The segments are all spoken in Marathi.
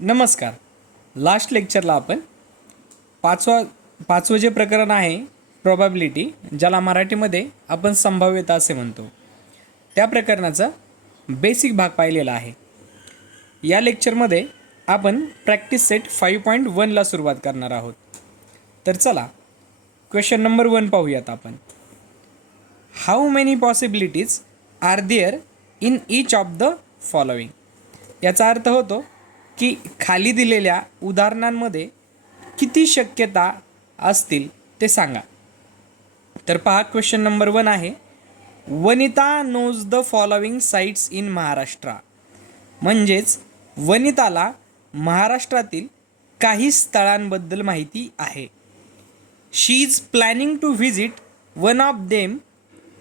नमस्कार. लास्ट लेक्चरला आपण पाचवं जे प्रकरण आहे प्रोबॅबिलिटी, ज्याला मराठीमध्ये आपण संभाव्यता असे म्हणतो, त्या प्रकरणाचा बेसिक भाग पाहिलेला आहे. या लेक्चरमध्ये आपण प्रॅक्टिस सेट 5.1ला सुरुवात करणार आहोत. तर चला क्वेश्चन नंबर 1 पाहूयात आपण. How many possibilities are there in each of the following. याचा अर्थ होतो की खाली दिलेल्या उदाहरणांमध्ये किती शक्यता असतील ते सांगा. तर पहा, क्वेश्चन नंबर 1 आहे, Vanita knows the following sites in Maharashtra. म्हणजेच वनिताला महाराष्ट्रातील काही स्थळांबद्दल माहिती आहे. She is planning to visit one of them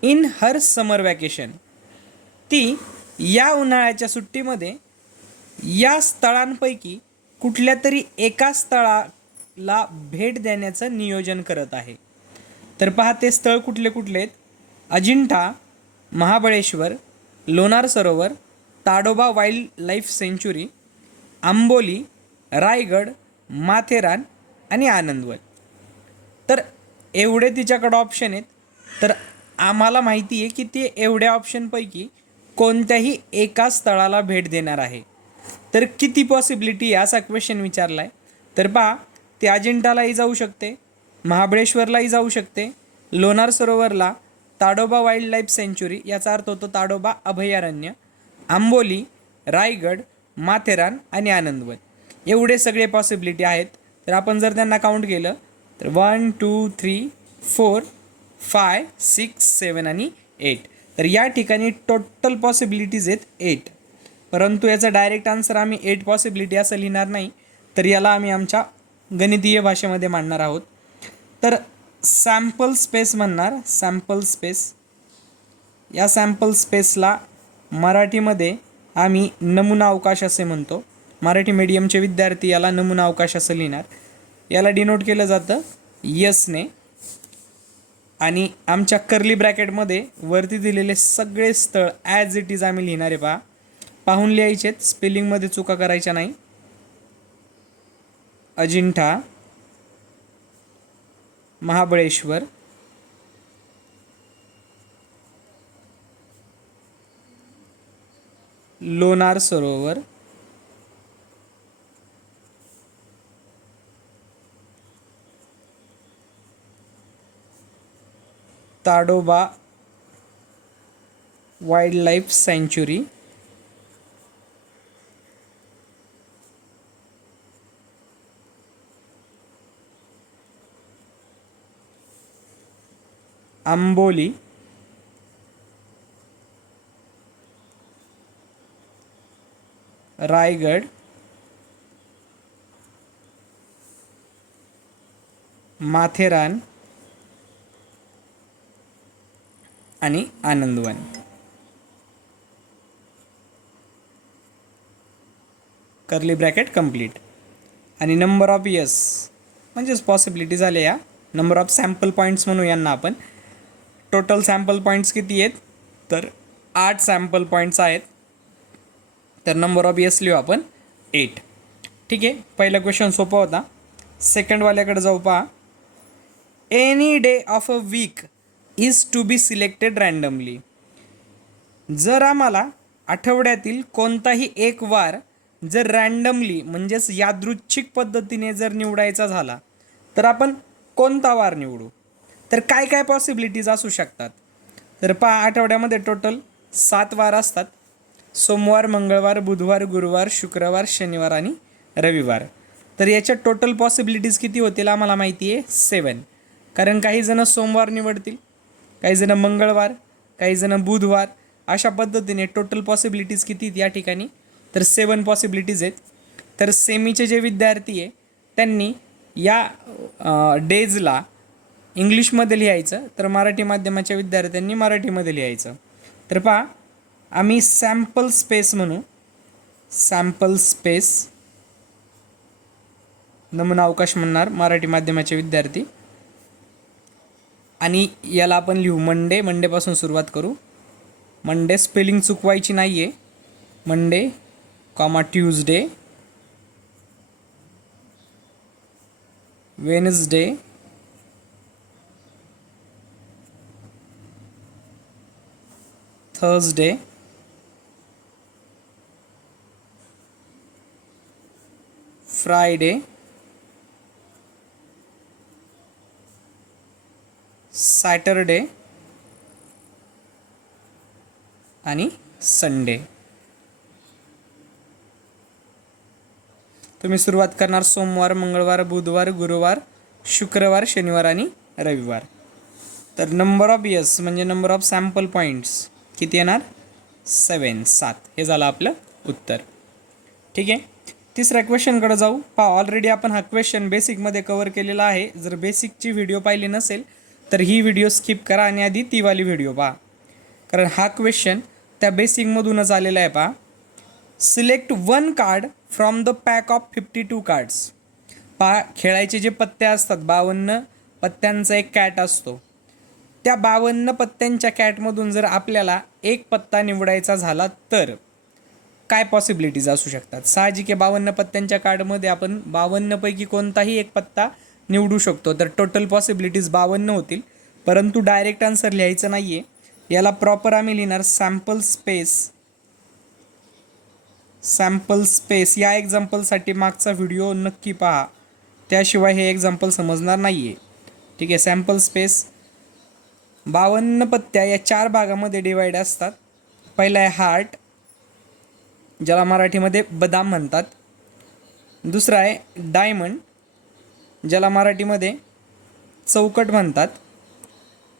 in her summer vacation. ती या उन्हाळ्याच्या सुट्टीमध्ये या स्थळांपैकी कुठल्या तरी एका स्थळाला भेट देण्याचं नियोजन करत आहे. तर पहा, ते स्थळ कुठले कुठले आहेत? Ajanta, Mahabaleshwar, Lonar Sarovar, Tadoba wild life sanctuary, Amboli, Raigad, Matheran आणि आनंदवन. तर एवढे तिच्याकडं ऑप्शन आहेत. तर आम्हाला माहिती आहे की ते एवढ्या ऑप्शनपैकी कोणत्याही एका स्थळाला भेट देणार आहे. तर किती पॉसिबिलिटी असा क्वेश्चन विचारला आहे. तर पहा, ते अजिंठालाही जाऊ शकते, महाबळेश्वरलाही जाऊ शकते, लोणार सरोवरला, ताडोबा वाईल्ड लाईफ सेंच्युरी याचा अर्थ होतो ताडोबा अभयारण्य, आंबोली, रायगड, माथेरान आणि आनंदवन. एवढे सगळे पॉसिबिलिटी आहेत. तर आपण जर त्यांना काउंट केलं तर 1 2 3 4 5 6 7 आणि 8. तर या ठिकाणी टोटल पॉसिबिलिटीज आहेत 8. परंतु याचा डायरेक्ट आन्सर आम्ही 8 पॉसिबिलिटी असं लिहिणार नाही, तर याला आम्ही आमच्या गणितीय भाषेमध्ये मांडणार आहोत. तर सॅम्पल स्पेस म्हणणार. सॅम्पल स्पेस, या सॅम्पल स्पेसला मराठीमध्ये आम्ही नमुना अवकाश असे म्हणतो. मराठी मीडियमचे विद्यार्थी याला नमुना अवकाश असं लिहिणार. याला डिनोट केलं जातं यसने. आणि आमच्या कर्ली ब्रॅकेटमध्ये वरती दिलेले सगळे स्थळ ॲज इट इज आम्ही लिहिणार आहे. पहा, पाहून लिहायचेत, स्पेलिंगमध्ये चुका करायच्या नाही. अजिंठा, महाबळेश्वर, लोणार सरोवर, ताडोबा वाईल्ड लाईफ सँच्युरी, आंबोली, रायगड, माथेरान आणि आनंदवन. Curly bracket complete. आणि नंबर ऑफ यस म्हणजेच पॉसिबिलिटी झाल्या. या नंबर ऑफ सॅम्पल पॉईंट्स म्हणू यांना आपण. टोटल सॅम्पल पॉईंट्स किती आहेत? तर 8 सॅम्पल पॉईंट्स आहेत. तर नंबर ऑफ यस लिहू आपण 8. ठीक आहे, पहिला क्वेश्चन सोपा होता. सेकंडवाल्याकडे जाऊ. पहा, any day of a week is to be selected randomly. जर आम्हाला आठवड्यातील कोणताही एक वार जर रँडमली म्हणजेच यादृच्छिक पद्धतीने जर निवडायचा झाला तर आपण कोणता वार निवडू? तर काय काय पॉसिबिलिटीज असू शकतात? तर पहा, आठवड्यामध्ये टोटल 7 वार असतात. सोमवार, मंगळवार, बुधवार, गुरुवार, शुक्रवार, शनिवार आणि रविवार. तर याच्या टोटल पॉसिबिलिटीज किती होतील आम्हाला माहिती आहे 7. कारण काही जण सोमवार निवडतील, काही जण मंगळवार, काही जण बुधवार. अशा पद्धतीने टोटल पॉसिबिलिटीज किती आहेत या ठिकाणी? तर 7 पॉसिबिलिटीज आहेत. तर सेमीचे जे विद्यार्थी आहे त्यांनी या डेजला इंग्लिशमध्ये लिहायचं, तर मराठी माध्यमाच्या विद्यार्थ्यांनी मराठीमध्ये लिहायचं. तर पहा, आम्ही सॅम्पल स्पेस म्हणू. सॅम्पल स्पेस, नमुना अवकाश म्हणणार मराठी माध्यमाचे विद्यार्थी. आणि याला आपण लिहू मंडे. मंडेपासून सुरुवात करू. मंडे स्पेलिंग चुकवायची नाही आहे. Monday, Tuesday, Wednesday, Thursday, Friday, Saturday आणि संडे. तुम्ही सुरुवात करणार सोमवार, मंगळवार, बुधवार, गुरुवार, शुक्रवार, शनिवार आणि रविवार. तर नंबर ऑफ इयर्स म्हणजे नंबर ऑफ सॅम्पल पॉईंट्स किती येणार? 7. हे झालं आपलं उत्तर. ठीक आहे. तिसऱ्या क्वेश्चनकडे जाऊ. ऑलरेडी आपण हा क्वेश्चन बेसिकमध्ये कवर केलेला आहे. जर बेसिकची व्हिडिओ पाहिली नसेल तर ही व्हिडिओ स्किप करा आणि आधी ती वाली व्हिडिओ पहा, कारण हा क्वेश्चन त्या बेसिकमधूनच आलेला आहे. पहा, select 1 card from the pack of 52 cards. पहा, खेळायचे जे पत्ते असतात 52 पत्त्यांचा एक कॅट असतो. त्या 52 पत्त्यांच्या कॅटमधून जर आपल्याला एक पत्ता निवडायचा झाला तर काय पॉसिबिलिटीज असू शकतात? साहजिक आहे, 52 पत्त्यांच्या कार्डमध्ये आपण 52 पैकी कोणताही एक पत्ता निवडू शकतो. तर टोटल पॉसिबिलिटीज 52 होतील. परंतु डायरेक्ट आन्सर लिहायचं नाही आहे, याला प्रॉपर आम्ही लिहिणार सॅम्पल स्पेस. या एक्झाम्पलसाठी मागचा व्हिडिओ नक्की पहा, त्याशिवाय हे एक्झाम्पल समजणार नाही आहे. ठीक आहे. सॅम्पल स्पेस 52 पत्त्या या 4 भागामध्ये डिवाईड असतात. पहिला आहे हार्ट, ज्याला मराठीमध्ये बदाम म्हणतात. दुसरा आहे डायमंड, ज्याला मराठीमध्ये चौकट म्हणतात.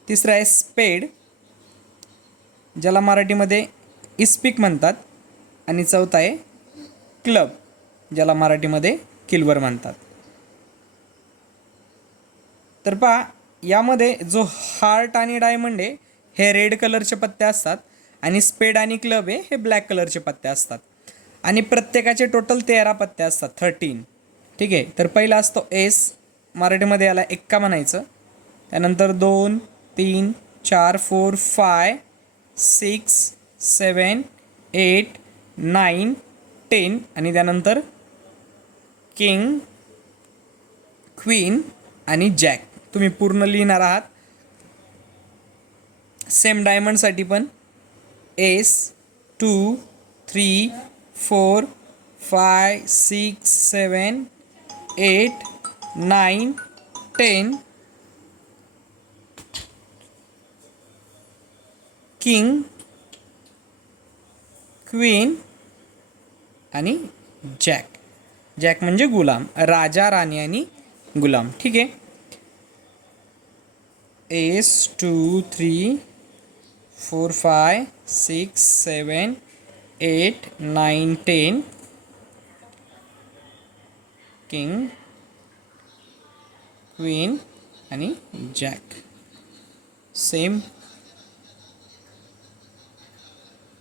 तिसरा आहे स्पेड, ज्याला मराठीमध्ये इस्पिक म्हणतात. आणि चौथा आहे क्लब, ज्याला मराठीमध्ये किल्वर म्हणतात. तर पहा, यामध्ये जो हार्ट आणि डायमंड आहे हे रेड कलरचे पत्ते असतात आणि स्पेड आणि क्लब आहे हे ब्लॅक कलरचे पत्ते असतात. आणि प्रत्येकाचे टोटल 13 पत्ते असतात, 13. ठीक आहे. तर पहिला असतो एस, मराठीमध्ये याला एक्का म्हणायचं. त्यानंतर 2, 3, 4, 4, 5, 6, 7, 8, 9, 10 आणि त्यानंतर किंग, क्वीन आणि जॅक. तुम्ही पूर्ण लिहिणार आहात. सेम डायमंडसाठी पण एस 2, 3, 4, 5, 6, 7, 8, 9, 10, किंग, क्वीन आणि जॅक. जॅक म्हणजे गुलाम, राजा, राणी आणि गुलाम. ठीक आहे. एस 2, 3, 4, 5, 6, 7, 8, 9, 10, किंग, क्वीन आणि जॅक. सेम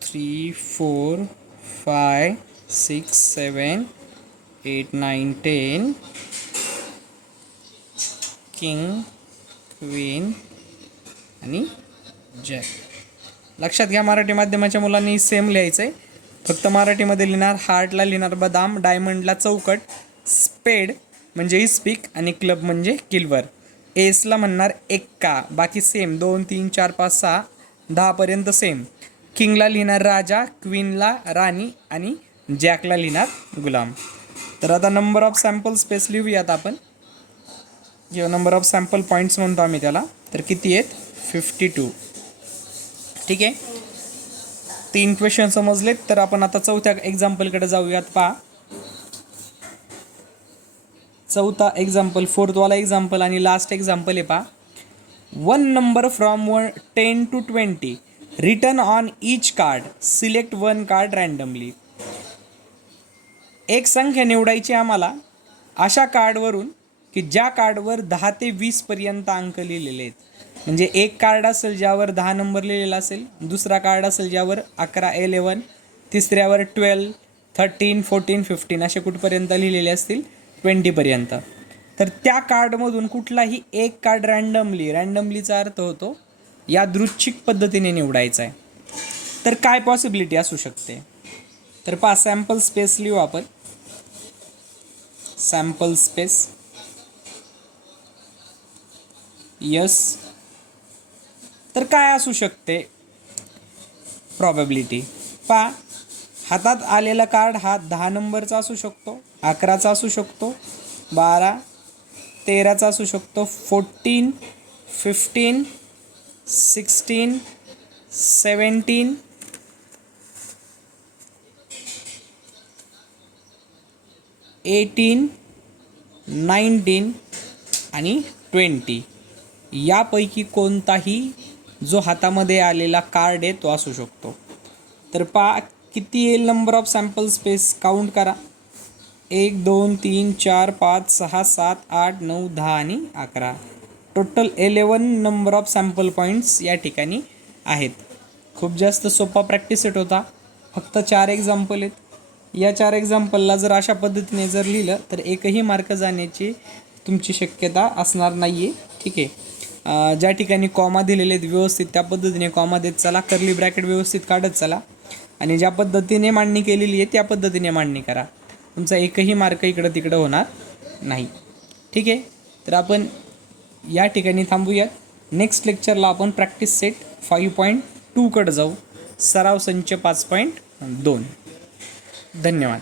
3, 4, 5, 6, 7, 8, 9, 10, किंग, क्वीन आणि जॅक. लक्षात घ्या, मराठी माध्यमाच्या मुलांनी सेम लिहायचं आहे. फक्त मराठीमध्ये लिहिणार, हार्टला लिहिणार बदाम, डायमंडला चौकट, स्पेड म्हणजे इस्पिक आणि क्लब म्हणजे किल्वर. एसला म्हणणार एक्का, बाकी सेम 2, 3, 4, 5, 6, 10पर्यंत सेम. किंगला लिहिणार राजा, क्वीनला राणी आणि जॅकला लिहिणार गुलाम. तर आता नंबर ऑफ सॅम्पल स्पेस लिहूयात आपण, किंवा नंबर ऑफ सॅम्पल पॉईंट्स म्हणतो आम्ही त्याला. तर किती आहेत? 52. ठीक आहे. 3 क्वेश्चन समजलेत. तर आपण आता चौथ्या एक्झाम्पलकडे जाऊयात. पहा, चौथा एक्झाम्पल, फोर्थवाला एक्झाम्पल आणि लास्ट एक्झाम्पल आहे. पहा, 1 number from 10 to 20 written on each card, select 1 card randomly. एक संख्या निवडायची आम्हाला अशा कार्डवरून की ज्या कार्डवर 10 ते 20 पर्यंत अंक लिहिलेले आहेत. म्हणजे एक कार्ड असेल ज्यावर 10 नंबर लिहिलेला असेल, दुसरा कार्ड असेल ज्यावर 11, 11, तिसऱ्यावर 12, 13, 14, 15 असे कुठपर्यंत लिहिलेले असतील, 20 पर्यंत. तर त्या कार्डमधून कुठलाही एक कार्ड रँडमलीचा अर्थ होतो यादृच्छिक पद्धतीने निवडायचा आहे. तर काय पॉसिबिलिटी असू शकते? तर पहा, सॅम्पल स्पेस लिहू आपण. Sample space yes. तर काय असू शकते प्रॉबॅबिलिटी? पहा, हातात आलेला कार्ड हा 10 नंबरचा असू शकतो, 11चा असू शकतो, 12, 13चा असू शकतो, 14, 15, 16, 17, 18, 19 आणि 20 यापैकी कोणताही जो हातामध्ये आलेला कार्ड आहे तो असू शकतो. तर पहा किती येईल number of sample space, count करा. 1 2 3 4 5 6 7 8 9 10 आणि 11. Total 11 number of sample points या ठिकाणी आहेत. खूप जास्त सोपा प्रॅक्टिस सेट होता. फक्त 4 एक्झाम्पल आहेत. या 4 एक्झाम्पलला जर अशा पद्धतीने जर लिहिलं तर एकही मार्क जाण्याची तुमची शक्यता असणार नाही आहे. ठीक आहे. ज्या ठिकाणी कॉमा दिलेले आहेत व्यवस्थित त्या पद्धतीने कॉमा देत चला, कर्ली ब्रॅकेट व्यवस्थित काढत चला आणि ज्या पद्धतीने मांडणी केलेली आहे त्या पद्धतीने मांडणी करा. तुमचा एकही मार्क इकडं तिकडं होणार नाही. ठीक आहे. तर आपण या ठिकाणी थांबूयात. नेक्स्ट लेक्चरला आपण प्रॅक्टिस सेट 5.2 कडे जाऊ. सराव संच 5.2. धन्यवाद.